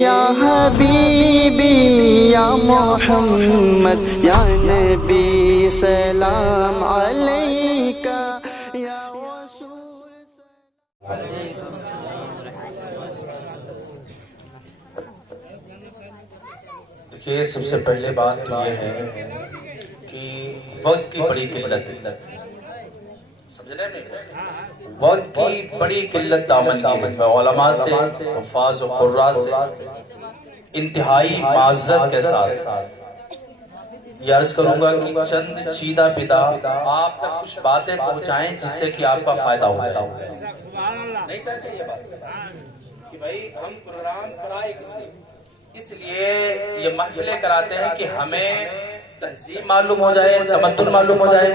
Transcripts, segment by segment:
یا حبیبی یا محمد یا نبی سلام علیکہ یا رسول. دیکھیے، سب سے پہلے بات تو یہ ہے کہ وقت کی بڑی قلت ہے. سمجھ رہے ہیں؟ وقت کی بڑی قلت دامن کی ہے. میں علماء سے، حفاظ و قراء سے انتہائی معذرت کے ساتھ یہ عرض کروں گا کہ چند چیدہ بدہ آپ تک کچھ باتیں پہنچائیں جس سے کہ آپ کا فائدہ ہو جائے. نہیں چاہتے یہ بات کہ بھائی ہم قرآن پڑھائے کس لیے؟ اس لیے یہ محفلیں کراتے ہیں کہ ہمیں تہذیب معلوم ہو جائے، تمدن معلوم ہو جائے،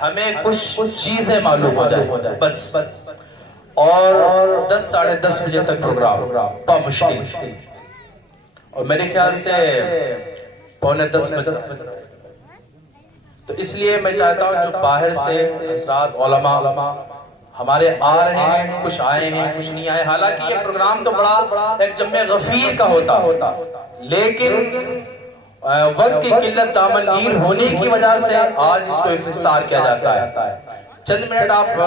ہمیں کچھ چیزیں معلوم ہو جائے بس. اور 10 ساڑھے 10 بجے تک پروگرام با مشکل، اور میرے خیال سے 9:45 بجے. تو اس لیے میں چاہتا ہوں جو باہر سے حضرات علماء ہمارے آ رہے ہیں، کچھ آئے ہیں کچھ نہیں آئے. حالانکہ یہ پروگرام تو بڑا ایک جمع غفیر کا ہوتا، لیکن وقت کی قلت دامن گیر ہونے کی وجہ سے آج اس کو اختصار کیا جاتا ہے. چند منٹ آپ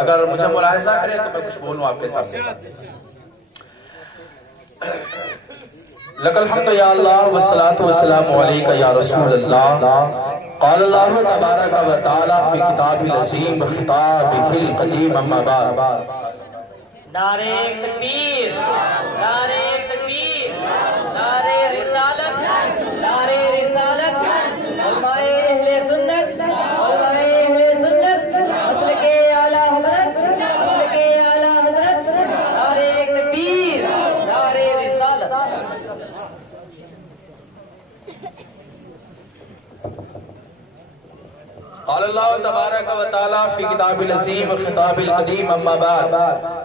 اگر مجھے ملاحظہ کریں تو میں کچھ بولوں آپ کے سامنے. لک الحمد یا اللہ والصلاة والسلام علیکہ یا رسول اللہ. قال اللہ تبارک و تعالی فی کتاب العظیم خطابہ القدیم اما بعد. نعرہ تکبیر، نعرہ تکبیر، نعرہ رسالت، نعرہ رسالت. علماء اہل سنت، علماء اہل سنت، مسلک اعلیٰ حضرت، مسلک اعلیٰ حضرت. نعرہ تکبیر، نعرہ رسالت. قال اللہ تبارک و تعالی فی کتاب العظیم خطاب القدیم اما بعد.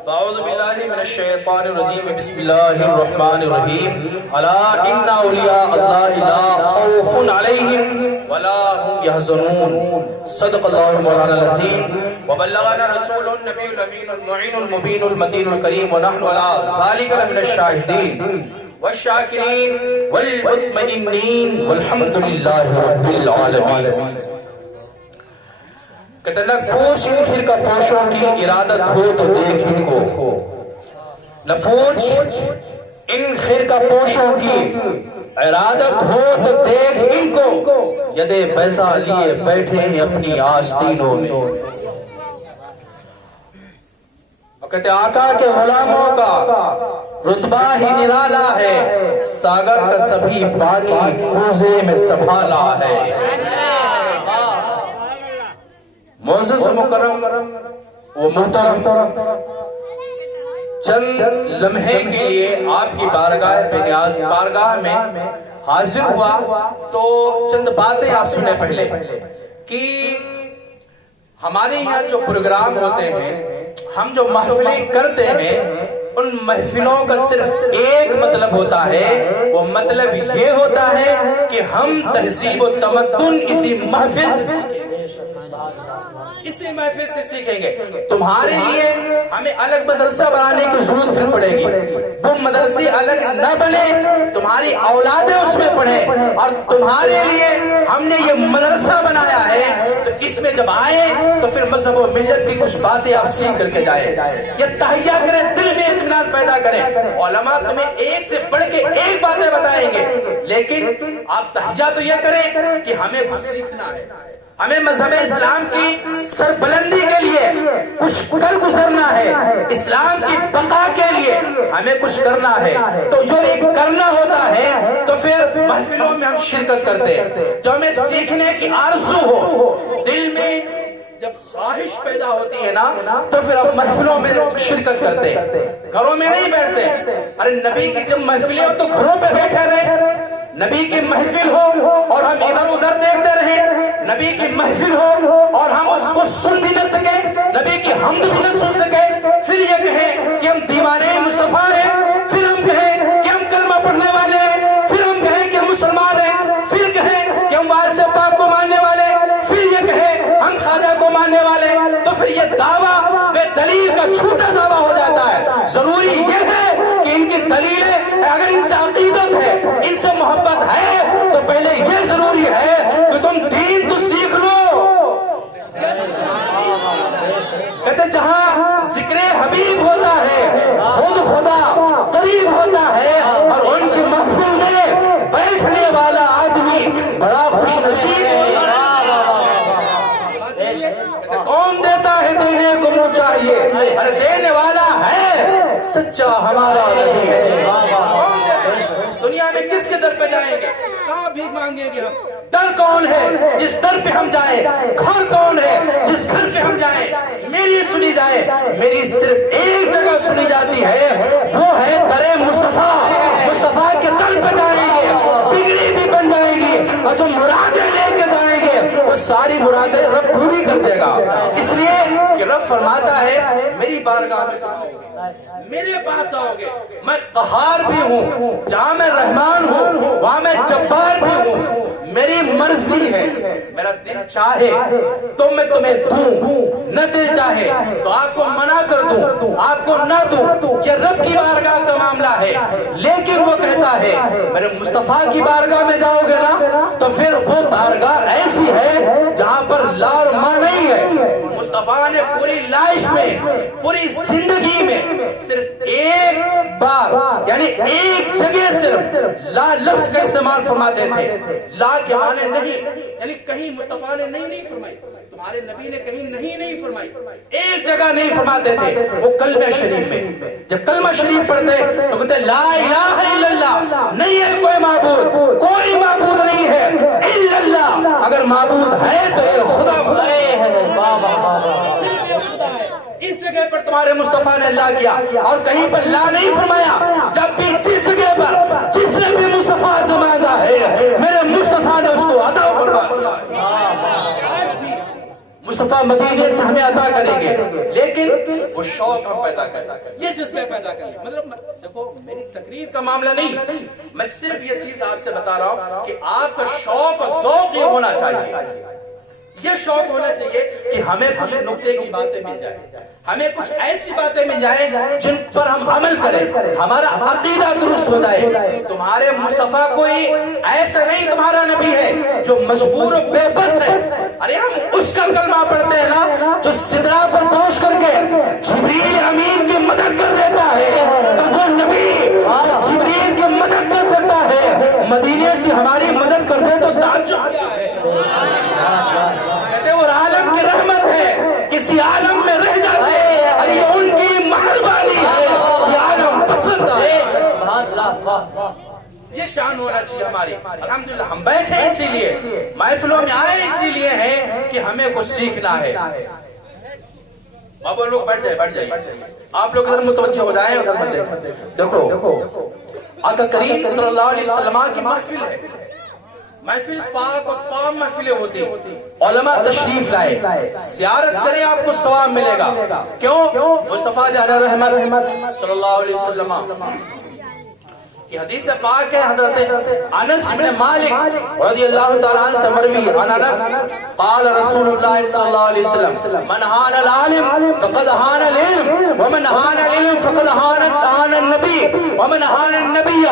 فاعوذ باللہ من الشیطان الرجیم بسم اللہ الرحمن الرحیم. الا ان اولیاء اللہ لا خوف علیہم ولا هم يحزنون. صدق اللہ مولانا العظیم وبلغنا رسول النبی الامین المعین المبین المتین الکریم ونحن علی ذلک من الشاہدین والشاکرین والمطمئنین والحمد للہ رب العالمین. کہتے ہیں نہ پوچھ ان فرقہ پوشوں کی ارادت ہو تو دیکھ ان کو. نہ پوچھ ان فرقہ پوشوں کی ارادت ہو تو دیکھ ان کو. یدے پیسہ لیے بیٹھے ہیں اپنی آستینوں میں. اور کہتے ہیں آقا کے غلاموں کا رتبہ ہی نرالا ہے، ساگر کا سبھی پانی کوزے میں سنبھالا ہے. معزز و مکرم و محترم، چند لمحے کے لیے آپ کی بارگاہ بے نیاز بارگاہ میں حاضر ہوا تو چند باتیں آپ سنیں پہلے کہ ہمارے یہاں جو پروگرام ہوتے ہیں، ہم جو محفلیں کرتے ہیں، ان محفلوں کا صرف ایک مطلب ہوتا ہے. وہ مطلب یہ ہوتا ہے کہ ہم تہذیب و تمدن اسی محفل سے سیکھیں گے، اسی محفل سے سیکھیں گے. تمہارے لیے ہمیں الگ مدرسہ بنانے کی ضرورت پھر پڑے گی. وہ مدرسے الگ نہ بنے، تمہاری اولادیں اس میں پڑھیں. اور تمہارے لیے ہم نے یہ مدرسہ بنایا ہے تو اس میں جب آئے تو پھر مذہب و ملت کی کچھ باتیں آپ سیکھ کر کے جائیں. یہ تہیہ کریں، دل میں اطمینان پیدا کریں. علماء تمہیں ایک سے بڑھ کے ایک باتیں بتائیں گے، لیکن آپ تہیہ تو یہ کریں کہ ہمیں کچھ سیکھنا ہے، ہمیں مذہب اسلام کی سربلندی کے لیے کچھ کر گزرنا ہے، اسلام کی بقا کے لیے ہمیں کچھ کرنا ہے. تو جو ایک کرنا ہوتا ہے تو پھر محفلوں میں ہم شرکت کرتے ہیں. جو ہمیں سیکھنے کی آرزو ہو، دل میں جب خواہش پیدا ہوتی ہے نا تو پھر ہم محفلوں میں شرکت کرتے ہیں، گھروں میں نہیں بیٹھتے. ارے نبی کی جب محفلیں ہو تو گھروں پہ بیٹھے رہے. نبی کی محفل ہو اور ہم ادھر ادھر دیکھتے رہیں، نبی کی محفل ہو اور ہم اس کو سن بھی نہ سکے، نبی کی حمد بھی نہ سن سکے، پھر یہ کہیں کہ ہم دیوانے مصطفیٰ ہیں، پھر ہم کہیں کہ ہم کلمہ پڑھنے والے ہیں، پھر ہم کہیں کہ ہم مسلمان ہیں، پھر کہیں کہ ہم وارث پاک کو ماننے والے، پھر یہ کہیں ہم خواجہ کو ماننے والے. تو پھر یہ دعویٰ بے دلیل کا جھوٹا دعویٰ ہو جاتا ہے. ضروری یہ ہے کہ ان کی دلیلیں اگر ان سے محبت ہے تو پہلے یہ ضروری ہے کہ تم دین تو سیکھ لو. کہتے جہاں ذکر حبیب ہوتا ہے خود خدا قریب ہوتا ہے اور ان کی محفل میں بیٹھنے والا آدمی بڑا خوش نصیب ہوتا ہے. کون دیتا ہے دینے کو منہ چاہیے, ارے دینے والا ہے سچا ہمارا نہیں ہے. دنیا میں کس کے در پہ جائیں گے, کہاں بھیک مانگیں گے ہم؟ در کون ہے جس در پہ ہم جائیں؟ گھر کون ہے جس گھر پہ ہم جائیں میری سنی جائے؟ میری صرف ایک جگہ سنی جاتی ہے, وہ ہے در مصطفیٰ. مصطفیٰ کے در پہ جائیں گے, بگڑی بھی بن جائیں گی, اور جو مرادیں لے کے جائیں گے وہ ساری مرادیں رب پوری کر دے گا. اس لیے کہ رب فرماتا ہے میری بارگاہ میں آؤ, میرے پاس آؤ گے, میں قہار بھی ہوں, جہاں میں رحمان ہوں وہاں میں جبار بھی ہوں. میری مرضی ہے, میرا دل چاہے تو میں تمہیں دوں, نہ دل چاہے تو آپ کو منع کر دوں, آپ کو نہ دوں. یہ رب کی بارگاہ کا معاملہ ہے. لیکن وہ کہتا ہے میرے مصطفیٰ کی بارگاہ میں جاؤ گے نا تو پھر وہ بارگاہ ایسی ہے جہاں پر لا اور ماں نہیں ہے. مصطفیٰ نے پوری لائف میں, پوری زندگی میں صرف ایک بار یعنی ایک جگہ صرف لا لفظ کا استعمال فرماتے تھے. لا کے معنی نہیں, یعنی کہیں مصطفیٰ نے نہیں فرمائی, تمہارے نبی نے کہیں نہیں فرمائی, ایک جگہ نہیں فرماتے تھے. وہ کلمہ شریف میں جب کلمہ شریف پڑھتے تو کہتے لا الہ الا اللہ, نہیں ہے کوئی معبود, کوئی معبود نہیں ہے الا اللہ. اگر معبود ہے تو یہ خدا بلائے ہے, صرف یہ خدا ہے. اس جگہ پر تمہارے مصطفیٰ نے اللہ کیا, اور کہیں پر لا نہیں فرمایا. جب بھی جس جگہ پر جس نے بھی مصطفیٰ سے مانگا ہے میرے مصطفیٰ نے اس کو عطا فرما دیا. مصطفیٰ مدینے سے ہمیں عطا کریں گے, لیکن وہ شوق ہم پیدا کریں, یہ جذبے پیدا کریں. مطلب دیکھو میری تقریر کا معاملہ نہیں, میں صرف یہ چیز آپ سے بتا رہا ہوں کہ آپ کا شوق اور ذوق یہ ہونا چاہیے. یہ شوق ہونا چاہیے کہ ہمیں کچھ نقطے کی باتیں مل جائیں, ہمیں کچھ ایسی باتیں مل جائیں جن پر ہم عمل کریں, ہمارا عقیدہ درست ہو جائے. تمہارے مصطفیٰ کوئی ایسا نہیں تمہارا نبی ہے جو مجبور و بے بس ہے. ارے ہم اس کا کلمہ پڑھتے ہیں نا جو سدرا پر پہنچ کر کے جبریل امین کی مدد کر دیتا ہے, تو وہ نبی جبریل کی مدد کر سکتا ہے. مدینے سے ہماری مدد کر دے تو تعجب کیا ہے. کہتے وہ عالم کی رحمت ہے, کسی عالم میں رہ جاتے اور یہ ان کی مہربانی ہے, یہ عالم پسند ہے. یہ شان ہونا چاہیے ہماری. الحمدللہ ہم بیٹھے اسی لیے, محفلوں میں آئے اسی لیے ہیں کہ ہمیں کچھ سیکھنا ہے. بابا لوگ بیٹھ جائے, آپ لوگ ادھر متوجہ ہو جائیں, ادھر مت دیکھیں. دیکھو آقا کریم صلی اللہ علیہ وسلم کی محفل ہے, محفل پاک اور صاف محفلیں ہوتی. علماء تشریف لائے, زیارت کریں آپ کو ثواب ملے گا. کیوں؟ مصطفیٰ جان رحمت صلی اللہ علیہ وسلم کی حدیث پاک ہے. حضرت انس بن مالک رضی اللہ تعالیٰ عنہ سے مروی عن انس قال رسول اللہ صلی اللہ علیہ وسلم من ہان العالم فقد ہان العلم ومن ہان العلم فقد ہان النبی ومن ہان النبی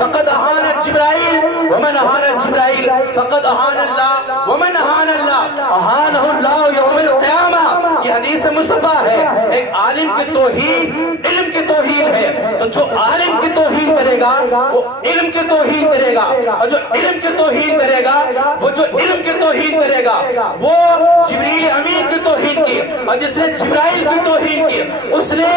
فقد ہان جبرائیل ومن ہان جبرائیل فقد ہان اللہ ومن ہان اللہ اہانہ اللہ یوم القیامہ. یہ حدیث مصطفیٰ ہے. ایک عالم کی توہین علم کی توہین ہے, تو جو عالم کی توہین کرے گا وہ علم کی توہین کرے گا, اور جو علم کی توہین کرے گا وہ جو علم کی توہین کرے گا وہ جبریل امین کی توہین کی, اور جس نے جبرائیل کی توہین کی اس نے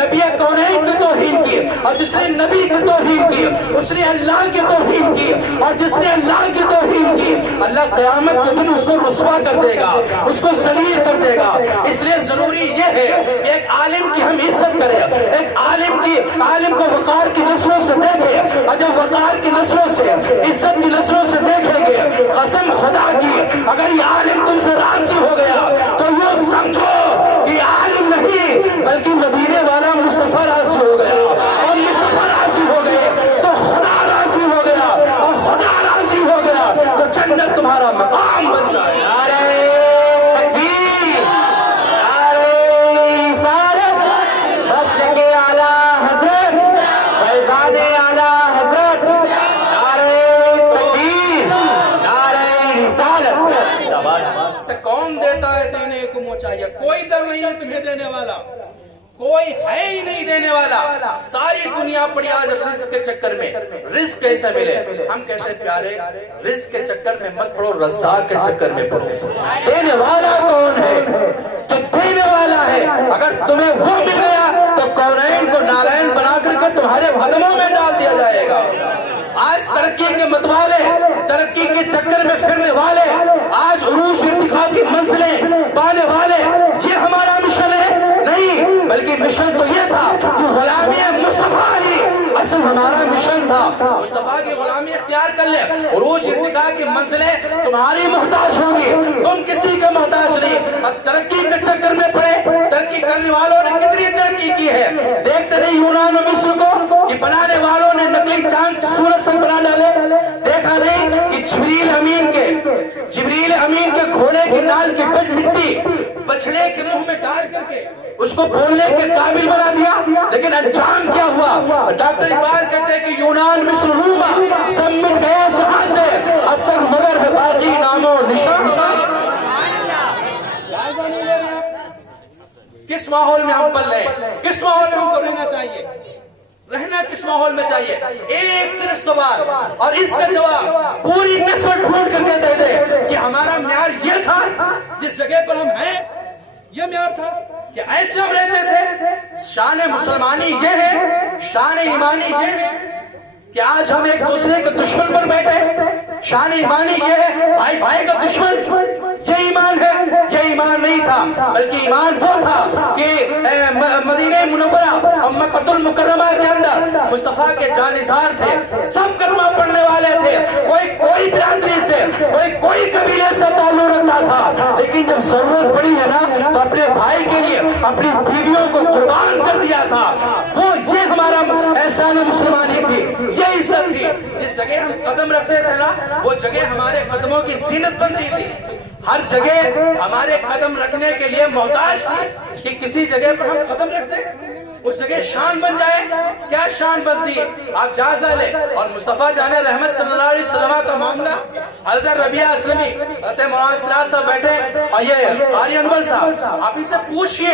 نبی کونین کی توہین کی, اور جس نے نبی کی توہین کی اس نے اللہ کی توہین کی, اور جس نے اللہ کی توہین کی اللہ قیامت کے دن اس کو رسوا کر دے گا, اس کو ذلیل کر دے گا. اس لیے ضروری یہ ہے کہ ایک عالم کی ہم عزت کریں, ایک عالم کو وقار کی نسلوں سے دیکھیں, اور جب وقار کی نسلوں سے عزت کی نسلوں سے دیکھیں گے, قسم خدا کی اگر یہ عالم تم سے راضی ہو گیا تو یہ سمجھو کہ عالم نہیں بلکہ مدینے والا مصطفیٰ راضی ہو گیا, اور مصطفیٰ راضی ہو گئے تو خدا راضی ہو گیا, اور خدا راضی ہو گیا تو جنت تمہارا مقام بن جائے. رسول کے اعلیٰ حضرت فیضان اعلیٰ چاہیے. کوئی در نہیں ہے تمہیں دینے والا, کوئی ہے ہی نہیں دینے والا. ساری دنیا پڑی آج رزق کے چکر میں. رزق کیسے ملے؟ ہم کیسے پیارے رزق کے چکر میں مت پڑو, رزاق کے چکر میں پڑو. دینے والا کون ہے؟ جو دینے والا ہے. اگر تمہیں وہ مل گیا تو کونین کو نالین بنا کر تمہارے قدموں میں ڈال دیا جائے گا. آج ترقی کے متوالے, ترقی کے چکر میں پھرنے والے, آج عروج ارتقاء کی منزلیں پانے والے, یہ ہمارا مشن ہے نہیں, بلکہ مشن تو یہ تھا کہ غلامی مصطفیٰ ہی اصل ہمارا مشن تھا. مصطفیٰ کی غلامی اختیار کر لے, عروج ارتقاء کی منزلیں تمہاری محتاج ہوں گی, تم کسی کا محتاج نہیں. اب ترقی کے چکر میں پڑے, ترقی کرنے والوں نے کتنی ترقی کی ہے دیکھتے نہیں یونان و مصر کو, کہ بنانے والوں نے نقلی چاند سورج سے بنا ڈالے. دیکھا نہیں کہ جبریل امین کے گھوڑے کی نال کی مٹی بچڑے کے منہ میں ڈال کر کے اس کو بولنے کے قابل بنا دیا, لیکن انجام کیا ہوا؟ ڈاکٹر اقبال کہتے ہیں کہ یونان مصر روما سب مٹ گئے جہاں سے, اب تک مگر ہے باقی نام و نشان. کس ماحول میں ہم پل رہے ہیں؟ کس ماحول میں ہم کو رہنا چاہیے؟ رہنا کس ماحول میں چاہیے؟ ایک صرف سوال, اور اس کا جواب پوری نسل ڈھونڈ کر کے دے دے کہ ہمارا معیار یہ تھا, جس جگہ پر ہم ہیں یہ معیار تھا کہ ایسے ہم رہتے تھے. شان مسلمانی یہ ہے, شان ایمانی یہ ہے کہ آج ہم ایک دوسرے کے دشمن پر بیٹھے. شان ایمانی یہ ہے بھائی بھائی کا دشمن, یہ ایمان ہے. یہ ایمان نہیں تھا, بلکہ ایمان وہ تھا کہ مدینہ منورہ اور مکہ المکرمہ کے اندر مصطفیٰ کے جانثار تھے, سب کلمہ پڑھنے والے تھے. کوئی برادری سے, کوئی قبیلے سے تعلق رکھتا تھا, لیکن جب ضرورت پڑی ہے نا تو اپنے بھائی کے لیے اپنی بیویوں کو قربان کر دیا تھا. وہ یہ ہمارا احسان مسلمانی تھی, یہ عزت تھی. جس جگہ ہم قدم رکھتے تھے نا وہ جگہ ہمارے قدموں کی زینت بنتی تھی. ہر جگہ ہمارے قدم رکھنے کے لیے محتاج تھی کہ کسی جگہ پر ہم قدم رکھ دیں, اس جگہ شان بن جائے. کیا شان بنتی ہے آپ جائزہ لیں. اور مصطفیٰ جان رحمت صلی اللہ علیہ وسلم کا معاملہ, حضرت ربیہ اسلمی, حضرت مولانا صلاح صاحب بیٹھے اور یہ قاری انور صاحب, آپ ان سے پوچھئے,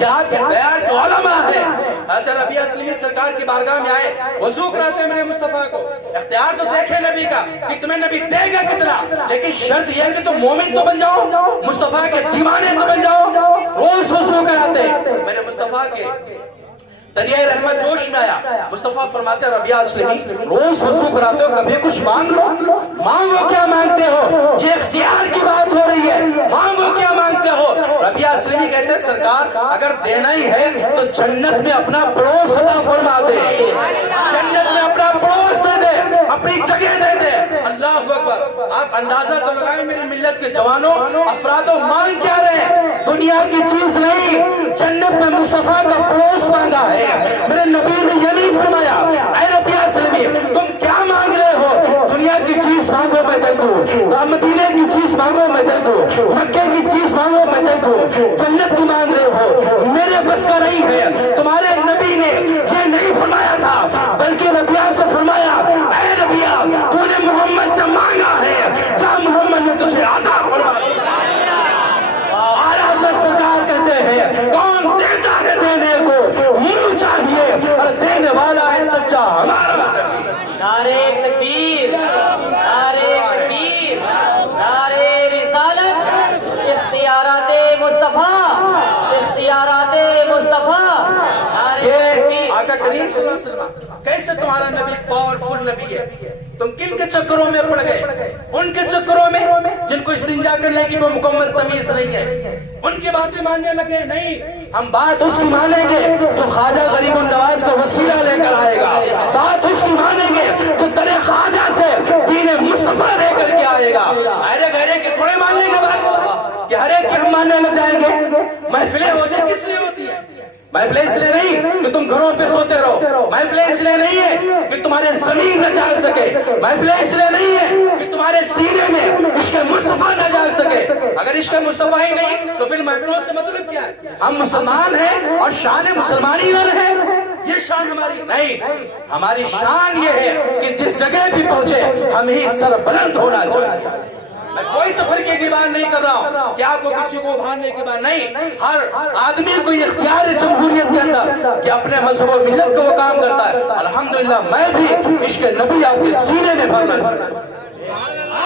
یہاں کے دیار کے علماء ہیں. حضرت ربیہ اسلمی سرکار کی بارگاہ میں آئے, وضو کراتے ہیں میرے مصطفیٰ کو. اختیار تو دیکھیں نبی کا کہ تمہیں نبی دے گا کتنا, لیکن شرط یہ کہ تم مومن تو بن جاؤ, مصطفیٰ کے دیوانے تو بن جاؤ. روز وضو کراتے میرے مصطفیٰ کے دریائے رحمت جوش میں آیا. مصطفیٰ فرماتے ربیہ اسلمی روز وضو کراتے ہو, کبھی کچھ مانگ لو. مانگو کیا مانگتے ہو, یہ اختیار کی بات ہو رہی ہے, مانگو کیا مانگتے ہو. ربیہ اسلمی کہتے ہیں سرکار اگر دینا ہی ہے تو جنت میں اپنا پڑوس عطا فرما دے, جنت میں اپنا پڑوس دے دے, اپنی جگہ دے دے. اللہ اکبر. آپ اندازہ تو لگائیں میری ملت کے جوانوں, افرادوں مانگ کیا رہے؟ دنیا کی چیز نہیں, جنت میں مصطفیٰ کا پڑوس مانگا ہے. میرے نبی نے یہ نہیں فرمایا اے ربیہ اسلمی تم کیا مانگ رہے ہو, دنیا کی چیز مانگو میں دے دوں, مدینے کی چیز مانگو میں دے دوں, مکے کی چیز مانگو میں دے دوں, جنت کی مانگ رہے ہو, میرے بس کا نہیں ہے. تمہارے نبی نے یہ نہیں فرمایا تھا, بلکہ ربیہ سے فرمایا اے ربیہ تو نے محمد سے مانگا ہے, جا محمد نے تجھے عطا فرمایا. اعلیٰ حضرت سرکار کہتے ہیں کون دیتا ہے دینے کو, منہ چاہیے, اور دینے والا ہے سچا ہمارا. نعرہ تکبیر, نعرہ تکبیر, نعرہ رسالت, اختیارات مصطفیٰ, اختیارات مصطفیٰ. یہ آقا کریم صلی اللہ علیہ وسلم کیسے تمہارا نبی پاورفل نبی ہے. تم کن کے چکروں میں پڑ گئے؟ ان کے چکروں میں جن کو استنجا کرنے کی وہ مکمل تمیز نہیں ہے, ان کی باتیں ماننے لگے. نہیں, ہم بات اس کی مانیں گے جو خواجہ غریب النواز کا وسیلہ لے کر آئے گا, بات اس کی مانیں گے جو در خواجہ سے دین مصطفیٰ لے کر کے آئے گا. گہرے کے تھوڑے ماننے کے بعد کہ ہر ایک کے ہم ماننے لگ جائیں گے. محفلیں ہوتی کس لیے ہوتی ہے؟ محفلیں اس لیے نہیں کہ تم گھروں پہ سوتے رہو, محفلیں اس لیے نہیں ہے کہ تمہارے زمین نہ جا سکے, محفلیں اس لیے نہیں ہے کہ تمہارے سینے میں عشق مصطفیٰ نہ جا سکے. اگر عشق مصطفیٰ ہی نہیں تو پھر محفلوں سے مطلب کیا ہے؟ ہم مسلمان ہیں اور شان مسلمانی نہ رہے, یہ شان ہماری نہیں. ہماری شان یہ ہے کہ جس جگہ بھی پہنچے ہم ہی سر بلند ہونا چاہیے. میں کوئی تفریقے کی بات نہیں کر رہا ہوں کہ آپ کو کسی کو ابھارنے کی بات نہیں. ہر آدمی کو اختیار ہے جمہوریت کے اندر کہ اپنے مذہب و ملت کو وہ کام کرتا ہے. الحمدللہ میں بھی عشق نبی آپ کے سینے میں بھرنا چاہتا ہوں.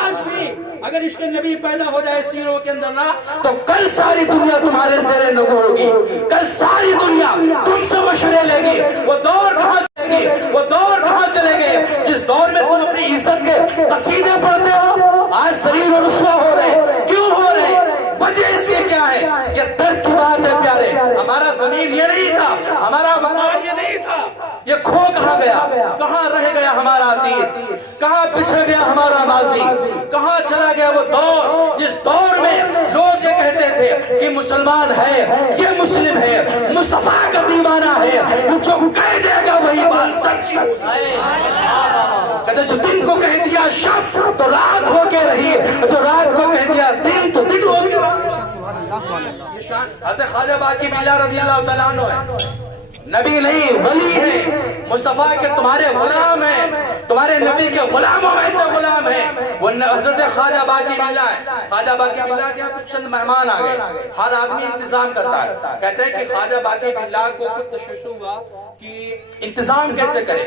آج بھی اگر عشق نبی پیدا ہو جائے سینوں کے اندر نا تو کل ساری دنیا تمہارے زیر نگو ہوگی. کل ساری دنیا تم سے مشورے لے گی. وہ دور کہاں چلے گی, وہ دور کہاں چلے گئے جس دور میں تم اپنی عزت کے قصیدے پڑھتے ہو. آج ذلیل و رسوا ہو رہے. کیوں ہو رہے؟ وجہ اس کی کیا ہے؟ یہ درد کی بات ہے پیارے. ہمارا ضمیر یہ نہیں تھا, ہمارا وقار یہ نہیں تھا. یہ کھو کہاں گیا؟ کہاں رہ گیا ہمارا عتیق؟ کہاں پچھڑ گیا ہمارا ماضی؟ کہاں چلا گیا وہ دور جس دور میں لوگ یہ کہتے تھے کہ مسلمان ہے, یہ مسلم ہے, مصطفیٰ کا دیوانہ ہے, جو کہہ دے گا وہی بات سچی. کہتے جو دن کو کہہ دیا شب تو رات ہو کے رہی, جو رات کو کہہ دیا دن تو دن ہو کے رہی. یہ شان حضرت خواجہ باقی باللہ رضی اللہ تعالیٰ عنہ ہے. نبی نہیں ولی ہے, مصطفیٰ کے تمہارے غلام ہیں, تمہارے نبی کے غلاموں میں سے غلام ہیں. وہ حضرت خواجہ باقی باللہ ہے. خواجہ باقی باللہ کے کچھ چند مہمان آ گئے. ہر آدمی انتظام کرتا ہے. کہتے ہیں کہ خواجہ باقی باللہ کو کچھ تشویش ہوا کہ انتظام کیسے کرے.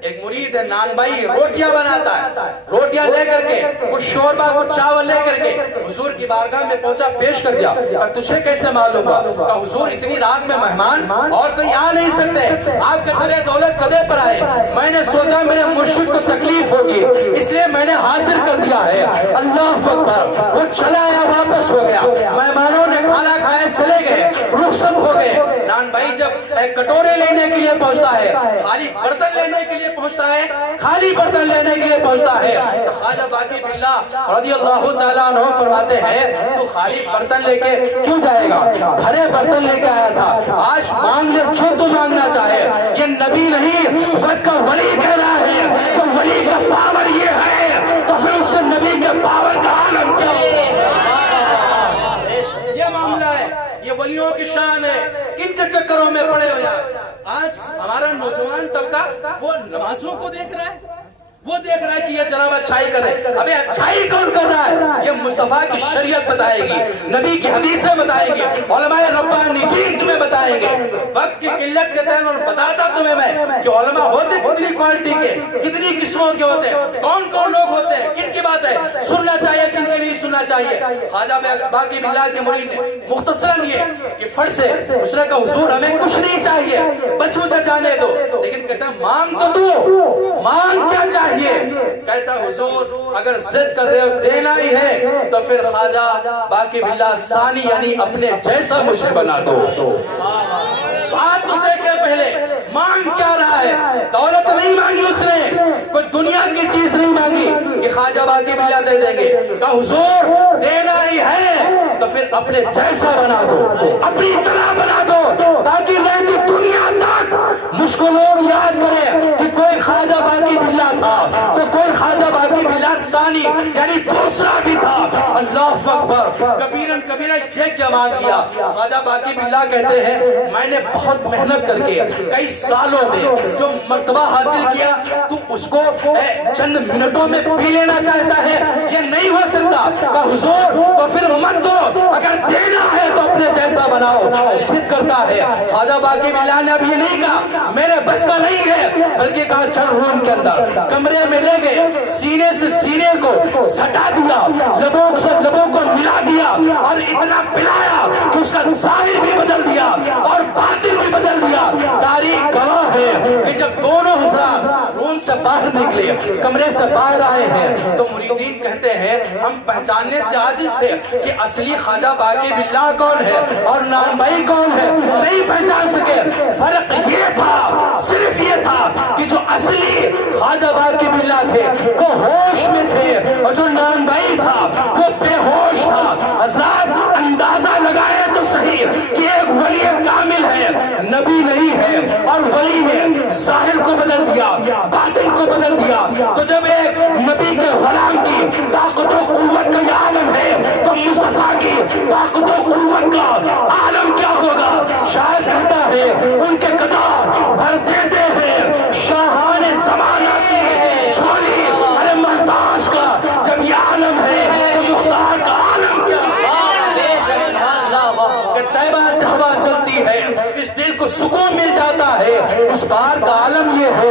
ایک مرید ہے نان بھائی, روٹیاں بناتا ہے. روٹیاں لے کر کے کچھ شوربہ کچھ چاول لے کر کے حضور کی بارگاہ میں پہنچا, پیش کر دیا. اور تجھے کیسے معلوم ہوا؟ کہ حضور اتنی رات میں مہمان اور کوئی آ نہیں سکتے, آپ کے درے دولت قدے پر آئے. میں نے سوچا میرے مرشد کو تکلیف ہوگی اس لیے میں نے حاضر کر دیا ہے. اللہ اکبر. وہ چلا آیا, واپس ہو گیا. مہمانوں نے کھانا کھایا, چلے گئے, رخصت ہو گئے. نان بھائی جب ایک کٹورے لینے کے لیے پہنچتا ہے, خالی برتن لینے کے لیے پہنچتا ہے, خالی برتن لینے کے لیے پہنچتا ہے, تو خواجہ باقی باللہ رضی اللہ تعالیٰ عنہ فرماتے ہیں تو خالی برتن لے کے کیوں جائے گا؟ بھرے برتن لے کے آیا تھا. آج مانگ لے جو تو مانگنا چاہے. یہ نبی نہیں وقت کا ولی کہہ رہا ہے. تو ولی کا پاور یہ ہے تو پھر اس کے نبی کے پاور کا عالم کیا ہے؟ یہ معاملہ ہے, یہ ولیوں کی شان ہے. کن کے چکروں میں پڑے ہو یار؟ آج ہمارا نوجوان طبقہ وہ نمازوں کو دیکھ رہا ہے, وہ دیکھ رہا ہے کہ یہ جناب اچھائی کر رہے. ابھی اچھائی کون کر رہا ہے؟ یہ مصطفیٰ کی شریعت بتائے گی, نبی کی حدیثیں بتائے گی, علماء ربانیین تمہیں بتائیں گے. وقت کی قلت کے تحت اور بتاتا تمہیں میں کہ علماء ہوتے کتنی کوالٹی کے, کتنی قسموں کے ہوتے ہیں, کون کون لوگ ہوتے ہیں, کن کی بات ہے سننا چاہیے, کن کے نہیں سننا چاہیے. خواجہ باقی باللہ کے مرید نے مختصراً یہ کہ فرض سے اس نے کہا حضور ہمیں کچھ نہیں چاہیے, بس مجھے جانے دو. لیکن کہتا مانگ تو دو, مانگ کیا چاہیے؟ کہتا حضور اگر ضد کر رہے ہو دینا ہی ہے تو پھر خواجہ باقی باللہ ثانی یعنی اپنے جیسا مجھے بنا دو. بات تو دیکھے پہلے مانگ کیا رہا ہے. دولت نہیں مانگی اس نے, کوئی دنیا کی چیز نہیں مانگی کہ خواجہ باقی باللہ دے دیں گے. کہ حضور دینا ہی ہے تو پھر اپنے جیسا بنا دو, اپنی طرح بنا دو, تاکہ رہتی دنیا تک مجھ کو لوگ یاد کریں کہ کوئی خواجہ باقی باللہ تھا تو کوئی خواجہ باقی باللہ ثانی یعنی دوسرا بھی تھا. اللہ اکبر. کبیرن کبیرہ یہ کیا مانگ لیا. خواجہ باقی باللہ کہتے ہیں میں نے بہت محنت کر کے کئی سالوں میں جو مرتبہ حاصل کیا تو اس کو چند منٹوں میں پی لینا چاہتا ہے, یہ نہیں ہو سکتا. کہ حضور تو پھر مت دو, اگر دینا ہے تو اپنے جیسا بناؤ. ضد کرتا ہے. خواجہ باقی باللہ نے اب یہ نہیں کہا میرے بس کا نہیں ہے, بلکہ کہا چل روم کے اندر کمرے میں لے گئے, سینے سے سینے کو سٹا دیا, لبوں سے لبوں کو ملا دیا اور اتنا پلایا کہ اس کا ظاہر بھی بدل دیا اور باطن بھی بدل دیا. تاریخ گواہ ہے کہ جب دونوں حضرات روم سے باہر نکلے, کمرے سے باہر آئے ہیں تو مریدین کہتے ہیں ہم پہچاننے سے عاجز تھے کہ اصلی خواجہ باقی باللہ کون ہے اور نان بھائی کون ہے, نہیں پہچان سکے. فرق یہ تھا, صرف یہ تھا کہ جو اصلی خواجہ باقی باللہ تھے وہ ہوش میں تھے اور جو نان بھائی تھا وہ بے ہوش تھا. حضرات اندازہ لگائے تو صحیح کہ ایک ولی کامل ہے, نبی نہیں ہے, اور ولی نے ظاہر کو بدل دیا, باطن کو بدل دیا. تو جب ایک نبی کے غلام کی طاقت و قوت کا یہ عالم ہے تو مصطفیٰ کی طاقت و قوت کا عالم کیا ہوگا. شاعر کہتا ہے ان کے قدار بھر دیتے ہیں شاہان زمانہ کی جھولی. ارے محتاج کا جب یہ عالم ہے تو تو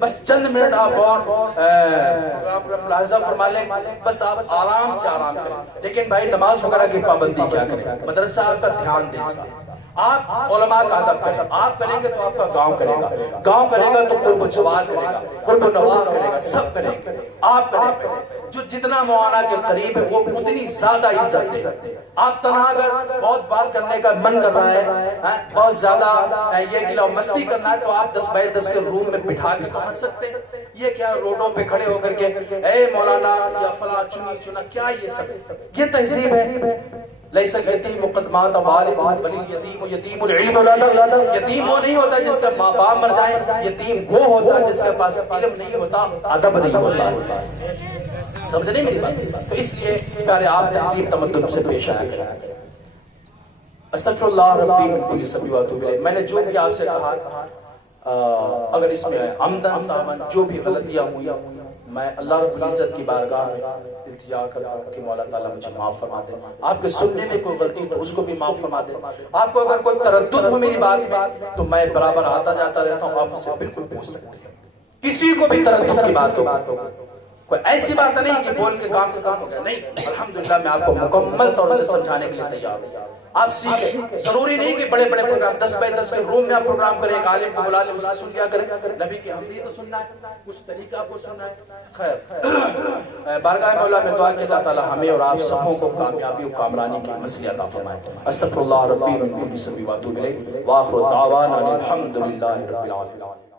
بس چند منٹ آپ اور ملاحظہ فرما لیں، بس آپ آرام سے آرام کریں. لیکن بھائی نماز وغیرہ کی پابندی کیا کریں، مدرسہ آپ کا دھیان دے سکیں، آپ علماء کا ادب کریں. آپ کریں گے تو آپ کا گاؤں کرے گا، گاؤں کرے گا تو قرب و جوار کرے گا، قرب و نواح کرے گا، سب کریں گے. آپ کریں گے جو جتنا معانہ کے قریب ہے وہ اتنی زیادہ عزت دے. آپ تنہا اگر بہت بات کرنے کا من کر رہا ہے، بہت زیادہ یہ گلا مستی کرنا ہے، تو آپ 10 بائی 10 کے روم میں بٹھا کے تو ہنس سکتے ہیں. یہ کیا روڈوں پہ کھڑے ہو کر کے اے مولانا یا فلاں چنی چنا، کیا یہ سب یہ تہذیب ہے؟ لیس الیتیم قدمات والد بل الیتیم یتیم العلم ولادہ. یتیم وہ نہیں ہوتا جس کا ماں باپ مر جائیں، یتیم وہ ہوتا جس کے پاس علم نہیں ہوتا، ادب نہیں ہوتا. سمجھ نہیں میری بات؟ تو اس لیے پیارے آپ تہذیب تمدن سے پیش آیا کریں. استغفر اللہ ربی من کل ذنب واتوب الیہ. میں نے جو بھی آپ سے کہا اگر اس میں عمدن سامن جو بھی غلطیاں ہوئی، میں اللہ رب العزت کی بارگاہ میں التجا کرتا ہوں کہ مولا تعالیٰ مجھے معاف فرما دے. آپ کے سننے میں کوئی غلطی تو اس کو بھی معاف فرما دے. آپ کو اگر کوئی تردد ہو میری بات میں تو میں برابر آتا جاتا رہتا ہوں، آپ مجھ سے بالکل پوچھ سکتے ہیں. کسی کو بھی تردد کی بات ہو، کوئی ایسی بات نہیں کہ بول کے کام ہو گیا، نہیں. الحمدللہ میں آپ کو مکمل طور سے سمجھانے کے لیے تیار ہوں. آپ سیکھیں. ضروری نہیں کہ بڑے بڑے پروگرام 10 بائی 10 کے روم میں آپ پروگرام کریں، ایک عالم کو بلا لیں، اس سے سن لیا کریں. نبی کی حدیث تو سننا ہے، کچھ طریقہ آپ کو سننا ہے. خیر بارگاہ مولا میں دعا کہ اللہ تعالی ہمیں اور آپ سبوں کو کامیابی و کامرانی کی مسئلہ عطا فرمائے. استغفر اللہ ربی من کل ذنب واتوب الیہ. وآخر دعوانا الحمدللہ رب العالمین.